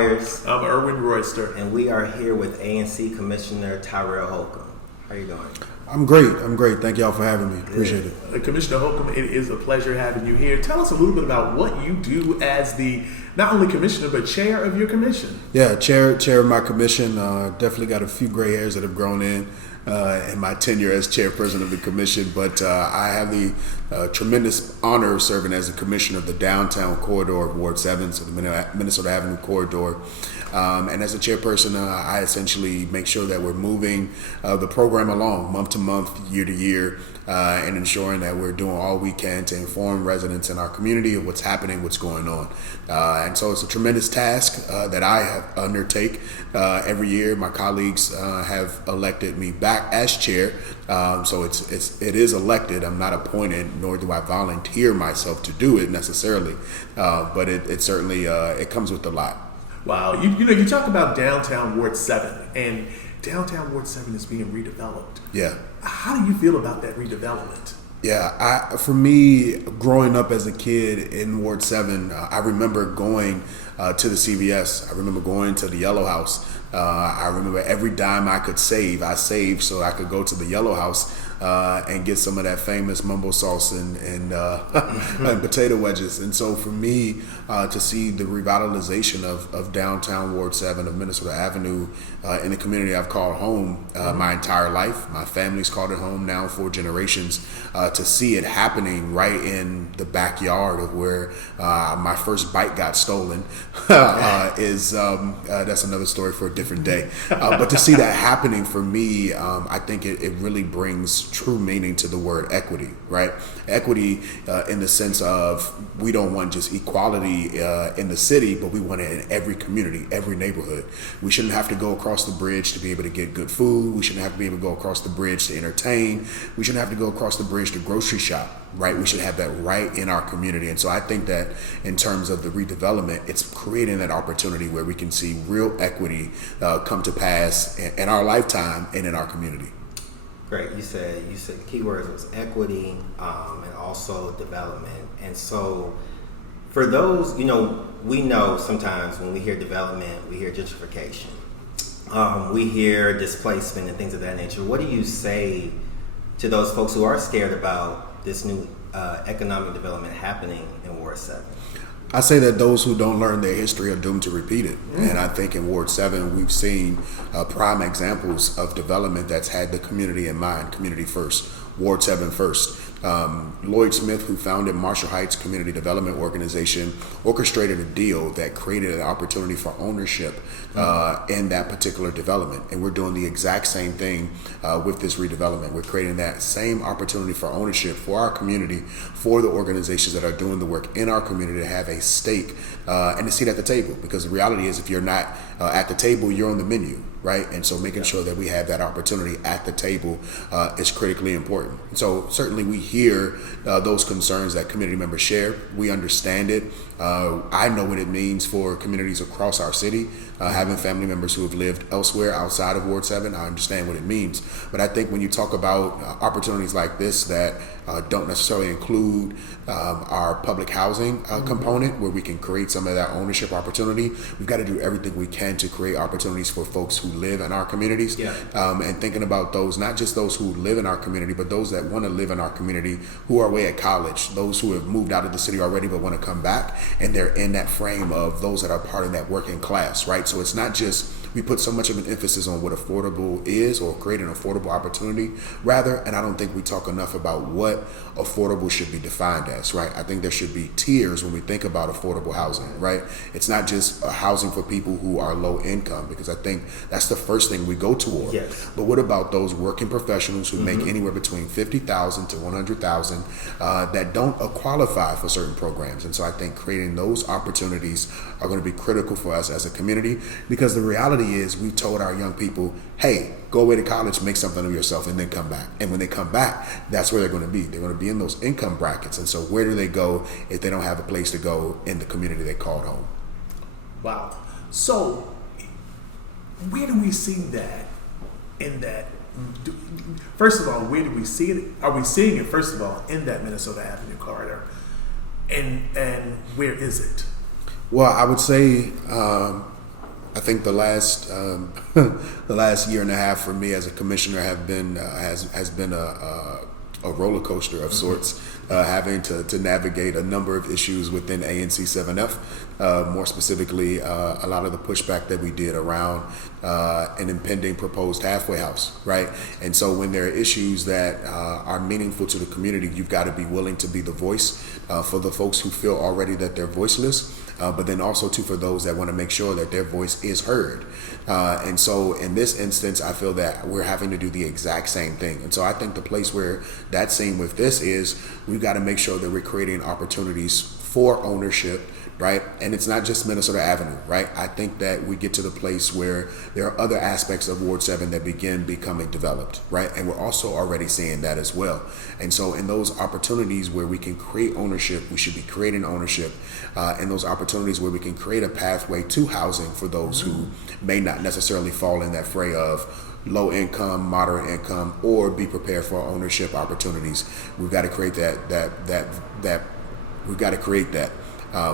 Myers. I'm Erwin Royster. And we are here with ANC Commissioner TYRELL HOLCOMB. How are you doing? I'm great. Thank y'all for having me. Appreciate it. Commissioner HOLCOMB, it is a pleasure having you here. Tell us a little bit about what you do as the, not only commissioner, but chair of your commission. Yeah, chair of my commission. Definitely got a few gray hairs that have grown in my tenure as chairperson of the commission. But I have the tremendous honor of serving as the commissioner of the downtown corridor of Ward 7, so the Minnesota Avenue corridor. And as a chairperson, I essentially make sure that we're moving the program along month to month, year to year, and ensuring that we're doing all we can to inform residents in our community of what's happening, what's going on. And so it's a tremendous task that I have undertake every year. My colleagues have elected me back as chair, so it is elected. I'm not appointed, nor do I volunteer myself to do it necessarily, but it certainly it comes with a lot. Wow, you talk about downtown Ward 7, and downtown Ward 7 is being redeveloped. Yeah. How do you feel about that redevelopment? Yeah, for me, growing up as a kid in Ward 7, I remember going to the CVS. I remember going to the Yellow House. I remember every dime I could save, I saved so I could go to the Yellow House and get some of that famous mumbo sauce and potato wedges. And so for me, to see the revitalization of downtown Ward 7, of Minnesota Avenue, in the community I've called home my entire life. My family's called it home now, 4 generations. To see it happening right in the backyard of where my first bike got stolen is that's another story for a different day. But to see that happening for me, I think it really brings true meaning to the word equity, right? Equity in the sense of we don't want just equality in the city, but we want it in every community, every neighborhood. We shouldn't have to go across the bridge to be able to get good food. We shouldn't have to be able to go across the bridge to entertain. We shouldn't have to go across the bridge to grocery shop, right? We should have that right in our community. And so I think that in terms of the redevelopment, it's creating that opportunity where we can see real equity come to pass in our lifetime and in our community. Great. You said keywords was equity and also development. And so for those, we know sometimes when we hear development, we hear gentrification. We hear displacement and things of that nature. What do you say to those folks who are scared about this new economic development happening in Ward 7? I say that those who don't learn their history are doomed to repeat it. And I think in Ward 7, we've seen prime examples of development that's had the community in mind, community first, Ward 7 first. Lloyd Smith, who founded Marshall Heights Community Development Organization, orchestrated a deal that created an opportunity for ownership in that particular development. And we're doing the exact same thing with this redevelopment. We're creating that same opportunity for ownership for our community, for the organizations that are doing the work in our community to have a stake and a seat at the table. Because the reality is, if you're not at the table, you're on the menu, right? And so making sure that we have that opportunity at the table is critically important. And so certainly we hear those concerns that community members share. We understand it. I know what it means for communities across our city. Having family members who have lived elsewhere outside of Ward 7, I understand what it means. But I think when you talk about opportunities like this that don't necessarily include our public housing component, where we can create some of that ownership opportunity, we've got to do everything we can to create opportunities for folks who live in our communities. And thinking about those, not just those who live in our community, but those that want to live in our community, who are away at college, those who have moved out of the city already but want to come back, and they're in that frame of those that are part of that working class, right? So it's not just we put so much of an emphasis on what affordable is or create an affordable opportunity, rather, and I don't think we talk enough about what affordable should be defined as, right? I think there should be tiers when we think about affordable housing, right? It's not just housing for people who are low income, because I think that's the first thing we go toward. Yes. But what about those working professionals who make anywhere between $50,000 to $100,000 that don't qualify for certain programs? And so I think creating those opportunities are going to be critical for us as a community, because the reality is we've told our young people, hey, go away to college, make something of yourself, and then come back. And when they come back, that's where they're going to be. They're going to be in those income brackets. And so where do they go if they don't have a place to go in the community they called home? Wow. So where do we see that in that? First of all, where do we see it? Are we seeing it, first of all, in that Minnesota Avenue corridor? And where is it? Well, I would say I think the last the last year and a half for me as a commissioner have been has been a roller coaster of sorts, having to navigate a number of issues within ANC 7F, more specifically a lot of the pushback that we did around an impending proposed halfway house, right? And so when there are issues that are meaningful to the community, you've got to be willing to be the voice for the folks who feel already that they're voiceless, but then also too for those that want to make sure that their voice is heard. And so in this instance, I feel that we're having to do the exact same thing. And so I think the place where that's seen with this is we've got to make sure that we're creating opportunities for ownership, right? And it's not just Minnesota Avenue, right? I think that we get to the place where there are other aspects of Ward 7 that begin becoming developed, right? And we're also already seeing that as well. And so in those opportunities where we can create ownership, we should be creating ownership. In those opportunities where we can create a pathway to housing for those who may not necessarily fall in that fray of low income, moderate income, or be prepared for ownership opportunities. We've got to create we've got to create that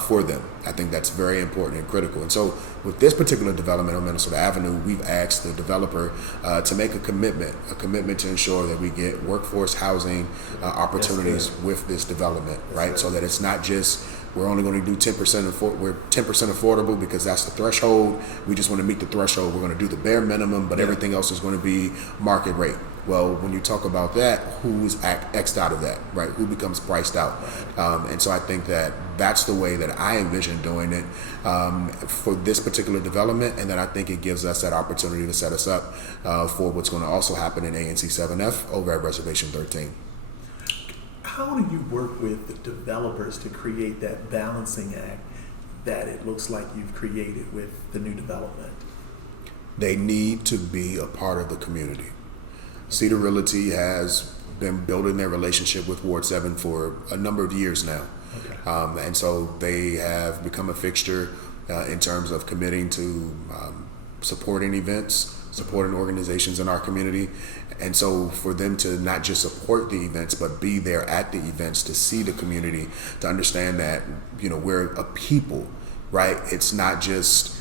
for them. I think that's very important and critical. And so with this particular development on Minnesota Avenue, we've asked the developer to make a commitment to ensure that we get workforce housing opportunities with this development, right? So that it's not just we're only going to do 10%, we're 10% affordable because that's the threshold. We just want to meet the threshold. We're going to do the bare minimum, but everything else is going to be market rate. Well, when you talk about that, who's X'd out of that, right? Who becomes priced out? And so I think that that's the way that I envision doing it for this particular development. And then I think it gives us that opportunity to set us up for what's going to also happen in ANC 7F over at Reservation 13. How do you work with the developers to create that balancing act that it looks like you've created with the new development? They need to be a part of the community. Cedar Realty has been building their relationship with Ward 7 for a number of years now. Okay. And so they have become a fixture in terms of committing to supporting events, supporting organizations in our community. And so for them to not just support the events, but be there at the events to see the community, to understand that, you know, we're a people, right? It's not just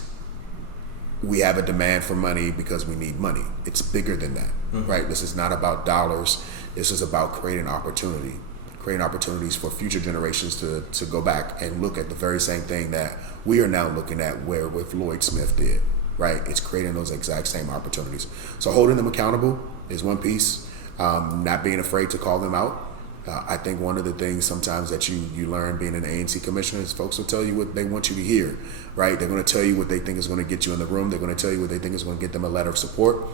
we have a demand for money because we need money. It's bigger than that, right? This is not about dollars. This is about creating opportunities for future generations to go back and look at the very same thing that we are now looking at where with Lloyd Smith did, right? It's creating those exact same opportunities. So holding them accountable is one piece. Not being afraid to call them out. I think one of the things sometimes that you learn being an ANC commissioner is folks will tell you what they want you to hear, right? They're going to tell you what they think is going to get you in the room. They're going to tell you what they think is going to get them a letter of support,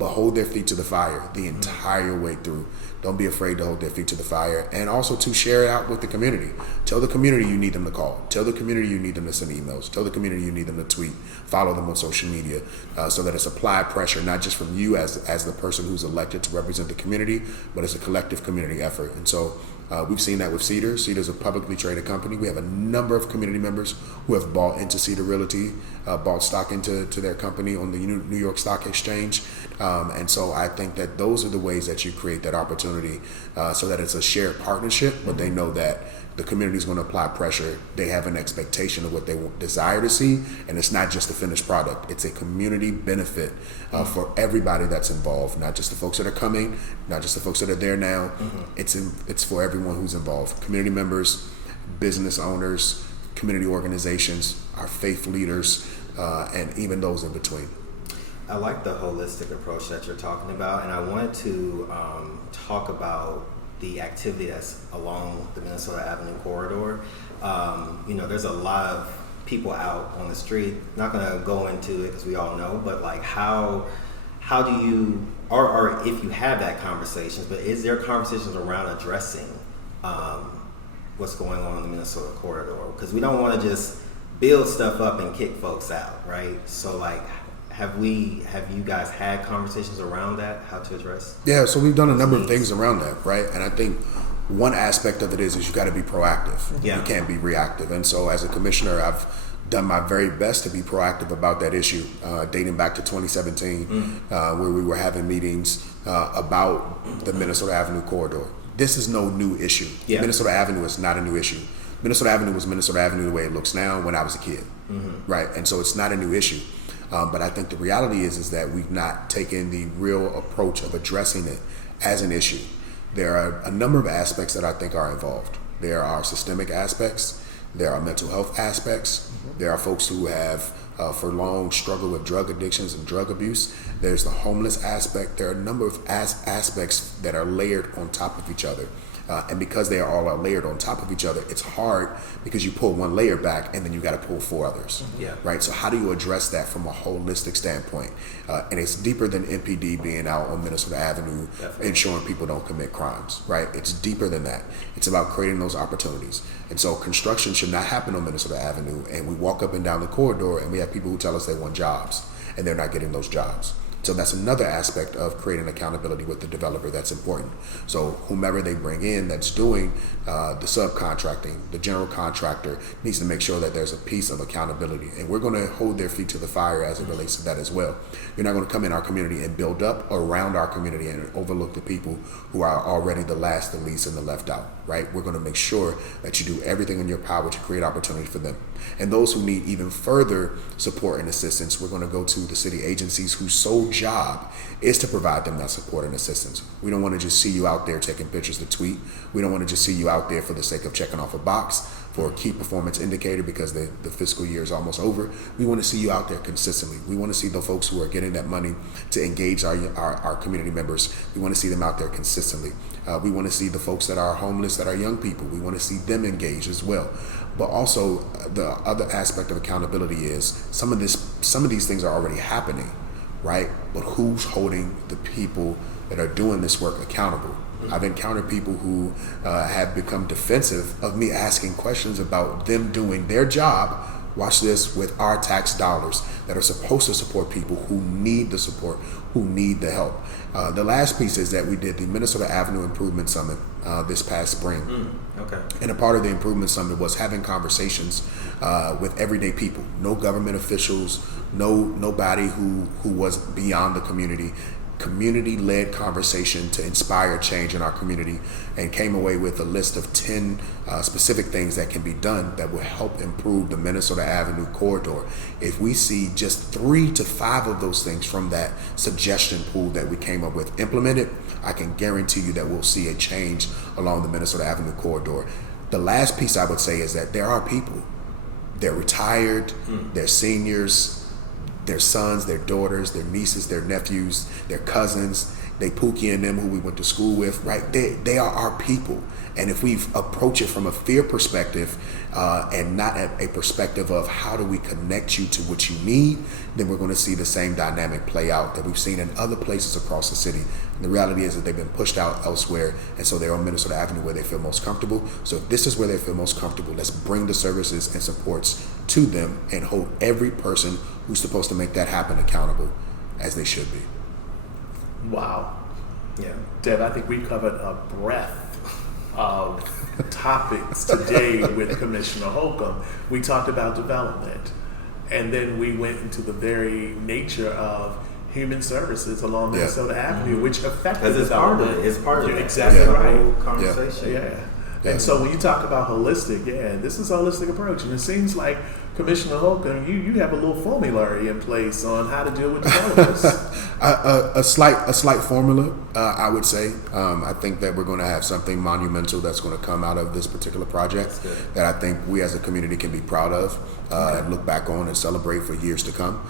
but hold their feet to the fire the entire way through. Don't be afraid to hold their feet to the fire, and also to share it out with the community. Tell the community you need them to call. Tell the community you need them to send emails. Tell the community you need them to tweet. Follow them on social media so that it's applied pressure, not just from you as the person who's elected to represent the community, but as a collective community effort. And so we've seen that with Cedar. Cedar's a publicly traded company. We have a number of community members who have bought into Cedar Realty, bought stock into their company on the New York Stock Exchange. And so I think that those are the ways that you create that opportunity so that it's a shared partnership, but they know that the community is going to apply pressure. They have an expectation of what they desire to see, and it's not just a finished product. It's a community benefit for everybody that's involved, not just the folks that are coming, not just the folks that are there now. It's for everyone who's involved. Community members, business owners, community organizations, our faith leaders, and even those in between. I like the holistic approach that you're talking about, and I wanted to talk about the activity that's along the Minnesota Avenue corridor. There's a lot of people out on the street. Not going to go into it because we all know, but like how do you, or if you have that conversations, but is there conversations around addressing what's going on in the Minnesota corridor? Because we don't want to just build stuff up and kick folks out, right? So like, have you guys had conversations around that, how to address? Yeah, so we've done a number of things around that, right? And I think one aspect of it is you got to be proactive. Yeah. You can't be reactive. And so as a commissioner, I've done my very best to be proactive about that issue, dating back to 2017, where we were having meetings about the Minnesota Avenue corridor. This is no new issue. Yeah. Minnesota Avenue is not a new issue. Minnesota Avenue was Minnesota Avenue the way it looks now when I was a kid, right? And so it's not a new issue. But I think the reality is that we've not taken the real approach of addressing it as an issue. There are a number of aspects that I think are involved. There are systemic aspects. There are mental health aspects. There are folks who have for long struggle with drug addictions and drug abuse. There's the homeless aspect. There are a number of aspects that are layered on top of each other. And because they are all layered on top of each other, it's hard because you pull one layer back and then you got to pull four others. Yeah. Right. So how do you address that from a holistic standpoint? And it's deeper than MPD being out on Minnesota Avenue, Definitely. ensuring people don't commit crimes. Right. It's deeper than that. It's about creating those opportunities. And so construction should not happen on Minnesota Avenue. And we walk up and down the corridor and we have people who tell us they want jobs and they're not getting those jobs. So that's another aspect of creating accountability with the developer that's important. So whomever they bring in that's doing the subcontracting, the general contractor needs to make sure that there's a piece of accountability. And we're going to hold their feet to the fire as it relates to that as well. You're not going to come in our community and build up around our community and overlook the people who are already the last, the least, and the left out, right? We're going to make sure that you do everything in your power to create opportunity for them. And those who need even further support and assistance, we're going to go to the city agencies whose sole job is to provide them that support and assistance. We don't want to just see you out there taking pictures to tweet. We don't want to just see you out there for the sake of checking off a box for a key performance indicator because the fiscal year is almost over. We want to see you out there consistently. We want to see the folks who are getting that money to engage our community members. We want to see them out there consistently. We want to see the folks that are homeless, that are young people. We want to see them engaged as well. But also the other aspect of accountability is some of these things are already happening, right? But who's holding the people that are doing this work accountable? I've encountered people who have become defensive of me asking questions about them doing their job, watch this, with our tax dollars that are supposed to support people who need the support, who need the help. The last piece is that we did the Minnesota Avenue Improvement Summit this past spring. Okay. And a part of the Improvement Summit was having conversations with everyday people, no government officials, nobody who was beyond the community-led conversation to inspire change in our community, and came away with a list of 10 specific things that can be done that will help improve the Minnesota Avenue corridor. If we see just 3 to 5 of those things from that suggestion pool that we came up with implemented, I can guarantee you that we'll see a change along the Minnesota Avenue corridor. The last piece I would say is that there are people, they're retired, they're seniors, their sons, their daughters, their nieces, their nephews, their cousins, they Pookie and them who we went to school with, right? They are our people. And if we approach it from a fear perspective and not a perspective of how do we connect you to what you need, then we're going to see the same dynamic play out that we've seen in other places across the city. And the reality is that they've been pushed out elsewhere, and so they're on Minnesota Avenue where they feel most comfortable. So if this is where they feel most comfortable, let's bring the services and supports to them and hold every person who's supposed to make that happen accountable as they should be. Wow. Yeah. Deb, I think we covered a breadth of topics today with Commissioner Holcomb. We talked about development, and then we went into the very nature of human services along Minnesota Avenue, which affected Because it's part of development. it. It's part of You're it. exactly That's the right. whole conversation. Yeah. And so when you talk about holistic, this is a holistic approach. And it seems like Commissioner Holcomb, you have a little formulary in place on how to deal with developers. A slight formula, I would say. I think that we're going to have something monumental that's going to come out of this particular project that I think we as a community can be proud of and look back on and celebrate for years to come,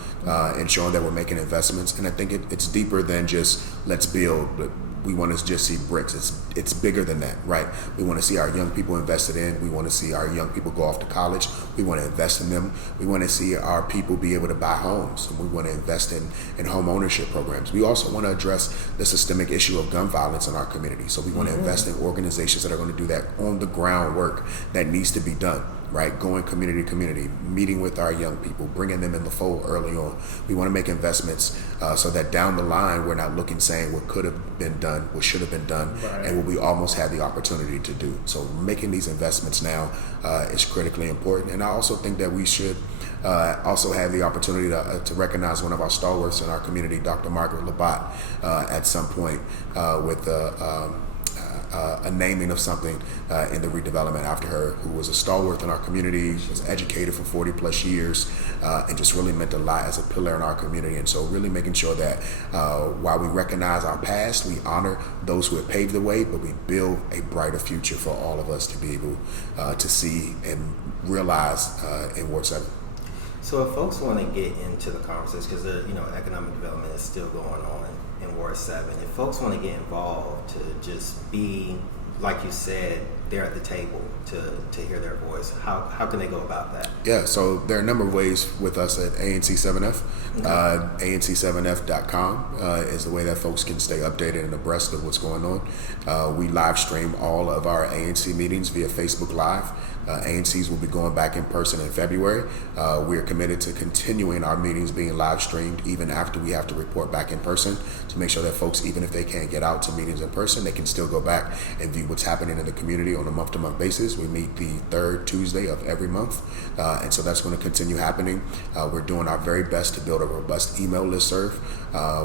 ensuring that we're making investments. And I think it's deeper than just let's build, but we want to just see bricks. It's bigger than that, right? We want to see our young people invested in. We want to see our young people go off to college. We want to invest in them. We want to see our people be able to buy homes. And we want to invest in home ownership programs. We also want to address the systemic issue of gun violence in our community. So we want to invest in organizations that are going to do that on the ground work that needs to be done, right? Going community to community, meeting with our young people, bringing them in the fold early on. We want to make investments so that down the line, we're not looking saying what could have been done, what should have been done, and what we almost had the opportunity to do. So making these investments now is critically important. And I also think that we should also have the opportunity to recognize one of our stalwarts in our community, Dr. Margaret Labatt, at some point with a naming of something in the redevelopment after her, who was a stalwart in our community, was educated for 40 plus years, and just really meant a lot as a pillar in our community. And so really making sure that while we recognize our past, we honor those who have paved the way, but we build a brighter future for all of us to be able to see and realize in Ward 7. So if folks want to get into the conversation, because economic development is still going on in Ward 7, if folks want to get involved to just be, like you said, there at the table to hear their voice, how can they go about that? Yeah, so there are a number of ways with us at ANC7F. ANC7F.com is the way that folks can stay updated and abreast of what's going on. We live stream all of our ANC meetings via Facebook Live. ANCs will be going back in person in February. We are committed to continuing our meetings being live streamed even after we have to report back in person, to make sure that folks, even if they can't get out to meetings in person, they can still go back and view what's happening in the community on a month-to-month basis. We meet the third Tuesday of every month, and so that's going to continue happening. We're doing our very best to build a robust email listserv.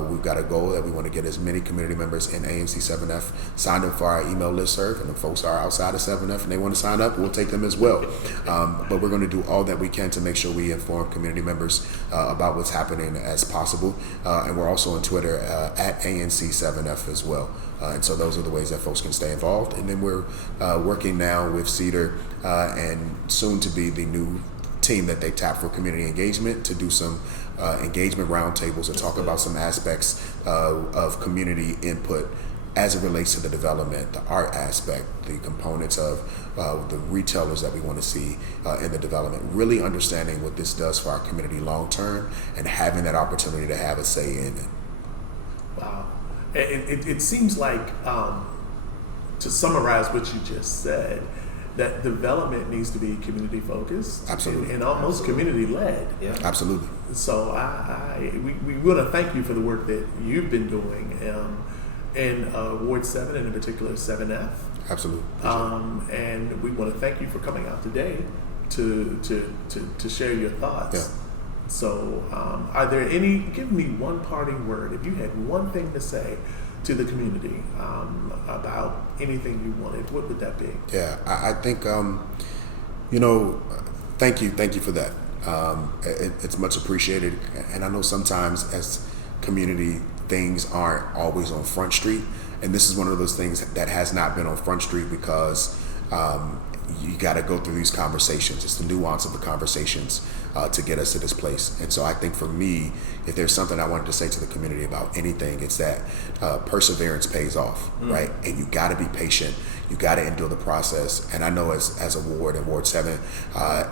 We've got a goal that we want to get as many community members in ANC7F signed up for our email listserv, and if folks are outside of 7F and they want to sign up, we'll take them as well. But we're going to do all that we can to make sure we inform community members about what's happening as possible. And we're also on Twitter at ANC7F as well. And so those are the ways that folks can stay involved. And then we're working now with Cedar and soon to be the new team that they tap for community engagement to do some engagement roundtables to talk about some aspects of community input as it relates to the development, the art aspect, the components of the retailers that we want to see in the development, really understanding what this does for our community long term and having that opportunity to have a say in it. Wow. It seems like, to summarize what you just said, that development needs to be community focused, Absolutely, and almost community led. Yeah, absolutely. So we want to thank you for the work that you've been doing in Ward 7 and in particular 7F. Absolutely. And we want to thank you for coming out today to share your thoughts. Yeah. So are there any? Give me one parting word. If you had one thing to say to the community about anything you wanted, what would that be? Yeah, I think, thank you for that. It's much appreciated. And I know sometimes as community, things aren't always on Front Street. And this is one of those things that has not been on Front Street because you got to go through these conversations. It's the nuance of the conversations to get us to this place. And so I think for me, if there's something I wanted to say to the community about anything, it's that perseverance pays off, right? And you got to be patient. You got to endure the process. And I know as a ward in Ward 7,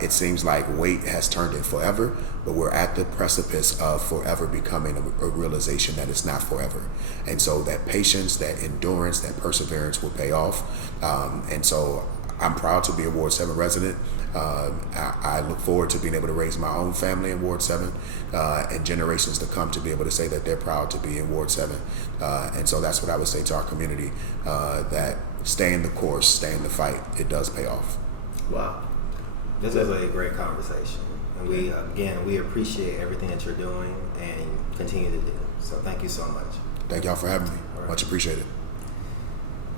it seems like wait has turned in forever, but we're at the precipice of forever becoming a realization that it's not forever. And so that patience, that endurance, that perseverance will pay off. And so I'm proud to be a Ward 7 resident. I look forward to being able to raise my own family in Ward 7 and generations to come to be able to say that they're proud to be in Ward 7. And so that's what I would say to our community, that stay in the course, stay in the fight. It does pay off. Wow. this was a great conversation. And we appreciate everything that you're doing and continue to do. So thank you so much. Thank y'all for having me. All right. Much appreciated.